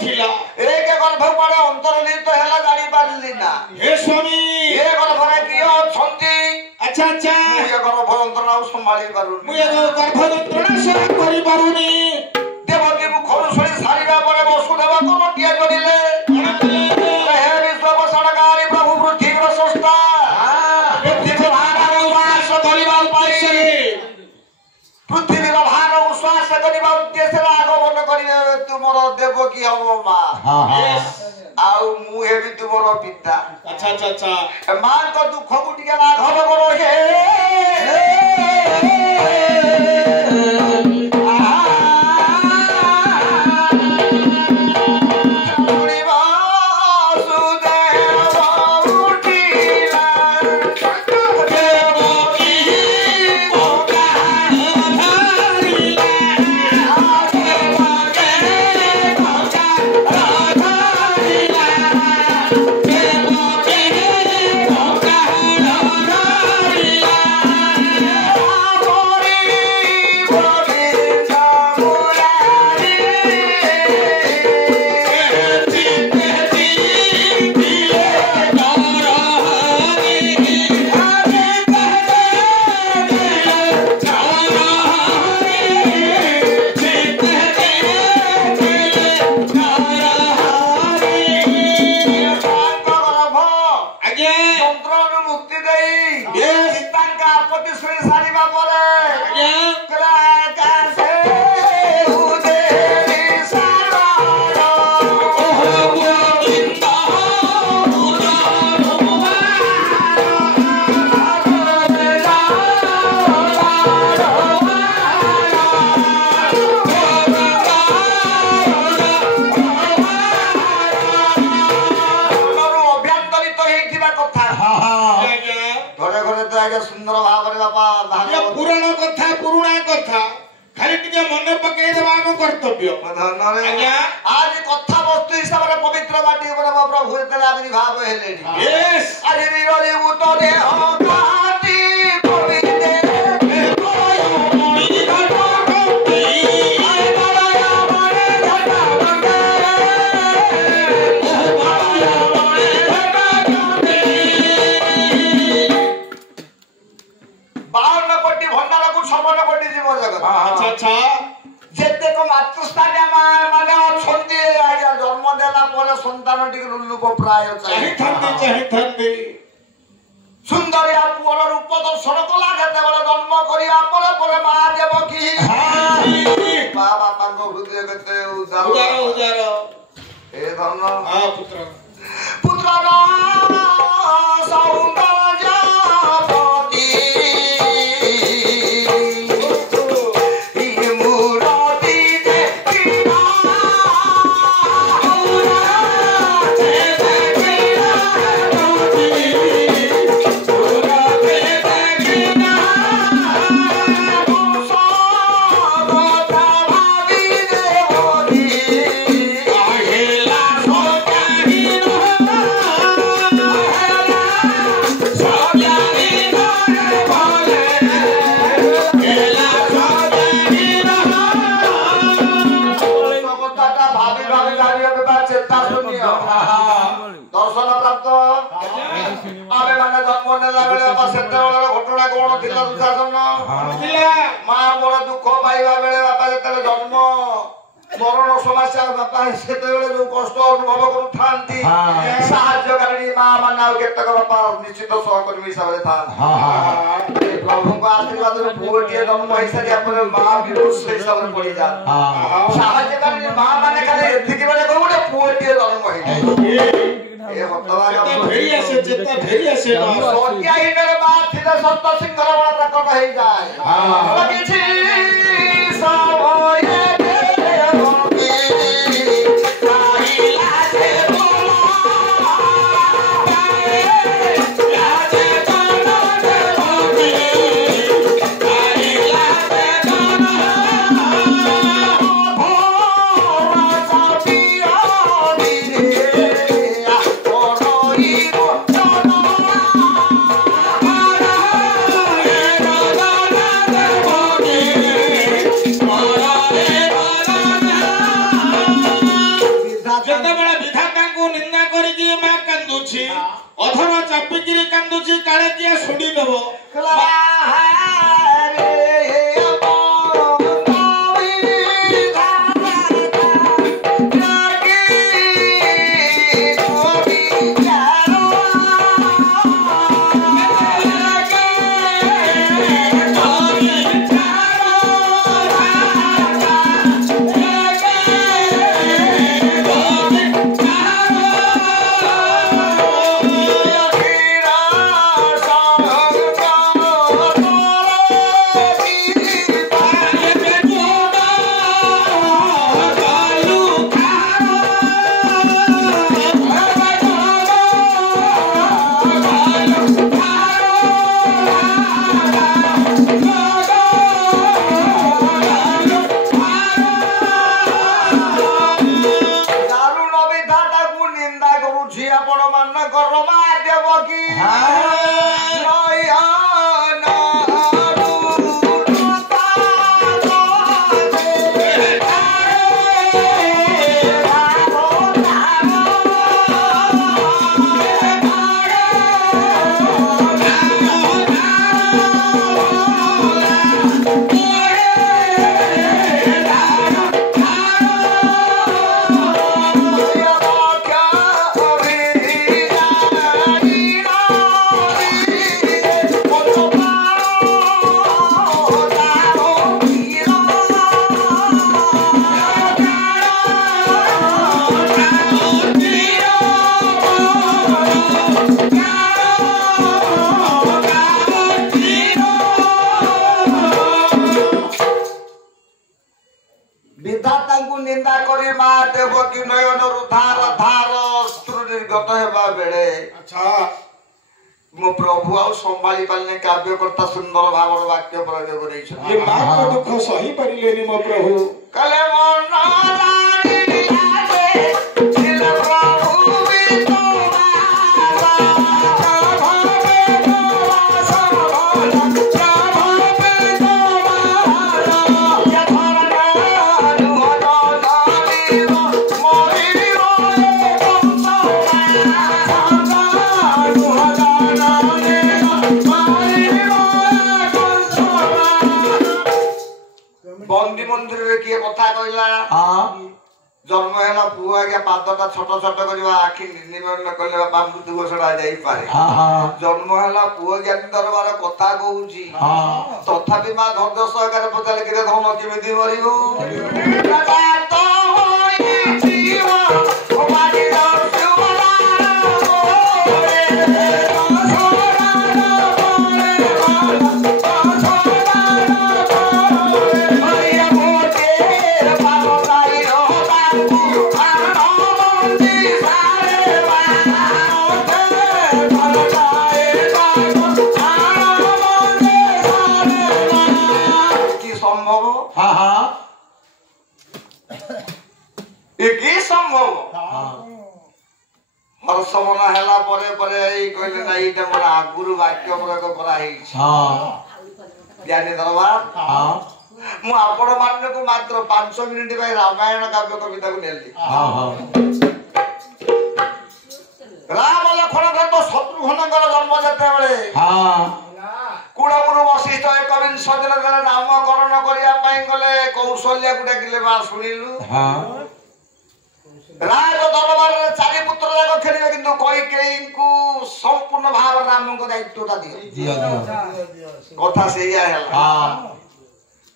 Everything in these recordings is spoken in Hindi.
थिला एक गर्भ पड़े अंतर्निहित हैला जानि पारली ना हे स्वामी ए गर्भरे कियो छंती अच्छा अच्छा मुझे गर्भ यंत्रणा संभाली पारुनी मुझे गर्भ यंत्रणा सहन करि पारुनी देवकी मुखरु सुनी सारिबा परे वसुदेव को नटिया जोड़िले हे विश्वभूषणकारी प्रभु पृथ्वीर संस्था पृथ्वीर भार उश्वास करिबा उपाय पृथ्वीर भार उश्वास करिबा उद्देश्य आगमन करिबे तुमर देवकी हबो मा आउ मु हेबी तुमर पिता अच्छा अच्छा अच्छा मां तो दुख को टिके लाघव करो हे सुंदर भाव पुराण कथा पुराणा कथा खाली टिके मन पकई देबा हम कर्तव्य आज कथा वस्तु हिसाब रे पवित्र बाटी ऊपर प्रभु तेला भाव हेले यस अरे वीरले उतरे हकाती पवित्र अच्छा अच्छा जेते को मातृस्थान माने छंदी आया जन्म देला परे संतान टिक लुल्लुप प्राय चाहिथंदी सुंदरिया पुअर रूप दर्शन कला जेते बेले जन्म करिया परे परे मा देवकी बा बापांग हृदय केते उदार उदार ए धन हां पुत्र पुत्र सौंदर्य दर्शन प्राप्त आमे माने जन्म नेला बेले बापा सेते बेले घटना कोन थिला दुशासन मां मोर दुख पाइबा बेले बापा जेते जन्म मरण समस्या बापा सेते बेले जो कष्ट अनुभव करू थांती साहाय्यकारी मां माने केतक बापा निश्चित सहकर्मी हिसाब रे था प्रभु को आशीर्वाद रे पुओटिए जन्म हिसाब रे मां विरुद्ध हिसाब रे पड़ी जा साहाय्यकारी मां माने खाली एथिकी बेले कोडे पुओटिए जन्म हे ए भक्तवान भेड़िया से जितना भेड़िया से सोटिया ही मेरे बात थी तो सत्य सिंह बड़ा प्रकट हो जाए लगी छी सावये देवकी साही लाजे बोला लाजे बोला देवकी साही लाजे बोला भोरा साथिया दी ଚାପିକିରି କାନ୍ଦୁଛି କାଳେ କିଏ ଶୁଣିଦବ। ବିଧାତାଙ୍କୁ ନିନ୍ଦା କରି ମା ଦେବକୀ ନୟନରୁ ଧାର ଧାର ଅଶ୍ରୁ ନିର୍ଗତ ହେବା ବେଳେ ମୋ ପ୍ରଭୁ ଆଉ ସମ୍ଭାଳି ପାରିଲେ କାବ୍ୟକର୍ତ୍ତା ସୁନ୍ଦର ଭାବରେ ବାକ୍ୟ ପ୍ରୟୋଗ କରିଛନ୍ତି। ମାଙ୍କ ଦୁଃଖ ସହି ପାରିଲେନି ମୋ ପ୍ରଭୁ। କଲେ ବନ୍ଦୀ ମନ୍ଦିରରେ କିଏ କଥା କହିଲା ଜନ୍ମ ହେଲା ପୁଅ ଆଜ୍ଞା ପାଦଟା ଛୋଟ ଛୋଟ କରିବା ଆଖି ନିମନ କଲେ ବାପା ମୃତ୍ୟୁ ଘୋଷଣା ଯାଇପାରେ। ଜନ୍ମ ହେଲା ପୁଅ ଜ୍ଞାନୀ ଦରବାର କଥା କହୁଛି ତଥାପି ମା ଧୈର୍ଯ୍ୟ ସହକାରେ ପଚାରିଲେ କିରେ ଧନ କେମିତି ମରିବ ହର୍ଷମନ ହେଲା ପରେ ପରେ ଏଇ କହିଲେ ନା ଏଇଟା ମୋର ଆଗରୁ ବାକ୍ୟ ପ୍ରୟୋଗ କରାହେଇଛି। ଜ୍ଞାନୀ ଦରବାର ମୁଁ ଆପଣ ମାନଙ୍କୁ ମାତ୍ର 5 ମିନିଟ୍ ପାଇଁ ରାମାୟଣ କାବ୍ୟ କବିତାକୁ ନେଲି। ରାମ ଲକ୍ଷ୍ମଣ ଭରତ ଶତ୍ରୁଘ୍ନଙ୍କର ଜନ୍ମ ଯେତେବେଳେ କୁଳଗୁରୁ ବଶିଷ୍ଠ 1ବିଂଶ ଦିନରେ ନାମକରଣ କରିବା ପାଇଁ ଗଲେ କୌଶଲ୍ୟାକୁ ଡାକିଲେ ମା ଶୁଣିଲୁ ରାଜ ଦରବାରରେ 4 ପୁତ୍ର ଯାକ ଖେଳିବେ କିନ୍ତୁ କୈକେୟୀଙ୍କୁ ସମ୍ପୂର୍ଣ୍ଣ ଭାବରେ ରାମଙ୍କ ଦାୟିତ୍ୱଟା ଦିଅ। କଥା ସେଇଆ ହେଲା।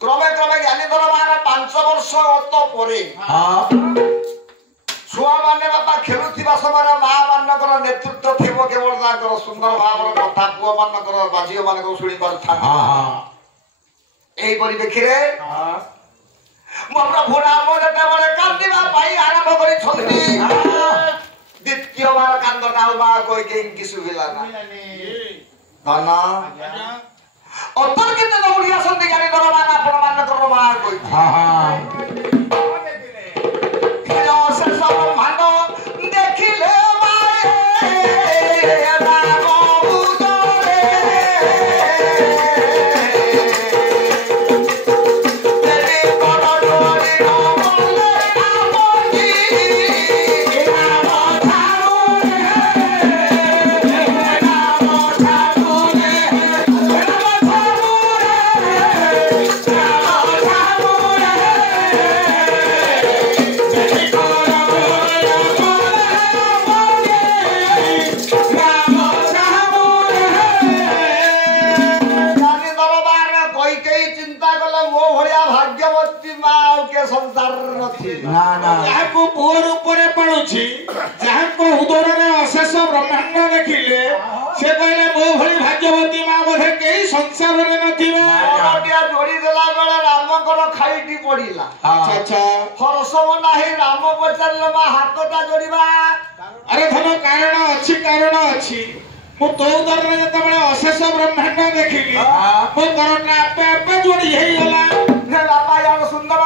କ୍ରମେ କ୍ରମେ ଜ୍ଞାନୀ ଦରବାର 5 ବର୍ଷ ଗତ ପରେ ଛୁଆମାନେ ବାପା ଖେଳୁଥିବା ସମୟରେ ମା ମାନଙ୍କର ନେତୃତ୍ୱ ଥିବ କେବଳ ତାଙ୍କର ସୁନ୍ଦର ଭାବରେ କଥା ପୁଅ ମାନଙ୍କର ବା ଝିଅ ମାନଙ୍କର ଶୁଣି ପାରୁଥାନ୍ତି। ଏଇ ପରିପ୍ରେକ୍ଷୀରେ ମୋ ପ୍ରଭୁ ରାମ ଯେତେବେଳେ କାନ୍ଦିବା ପାଇଁ ଆରମ୍ଭ କରିଛନ୍ତି ଦ୍ୱିତୀୟବାର କାନ୍ଦଟା ଆଉ ମା କୈକେୟୀଙ୍କୁ ଶୁଭିଲା ନା। ଧନ ଅତର୍କିତ ଦୌଡ଼ି ଆସନ୍ତି ଜ୍ଞାନୀ ଦରବାର ଆପଣ ମାନଙ୍କର ମା କୈକେୟୀ ଶେଷ ବ୍ରହ୍ମାଣ୍ଡ ଦେଖିଲେ କିଏ ସଂସାରରେ ନଥିବେ। ଯାହାକୁ ପୁଅ ରୂପରେ ପାଳୁଛି, ଯାହାଙ୍କ ଉଦରରେ ଅଶେଷ ବ୍ରହ୍ମାଣ୍ଡ ଦେଖିଲେ ସେ କହିଲେ ମୋ ଭଳି ଭାଗ୍ୟବତୀ ମା ବୋଧେ କେହି ସଂସାରରେ ନଥିବେ। ଯୋଡି ଦେଲା ବେଳେ ରାମଙ୍କର ଖାଇଟି ପଡିଲା। ଆଚ୍ଛା ହରସମ ନାହିଁ। ରାମ ପଚାରିଲେ ମା ହାତଟା ଯୋଡିବା। ଆରେ ଧନ କାରଣ ଅଛି, କାରଣ ଅଛି। ମୁଁ ତୋ ଉଦରରେ ଯେତେବେଳେ ଅଶେଷ ବ୍ରହ୍ମାଣ୍ଡ ଦେଖିଲି ମୋ କରଟା ଆପେ ଆପେ ଯୋଡି ହେଇଗଲା। ବାପା ସୁନ୍ଦର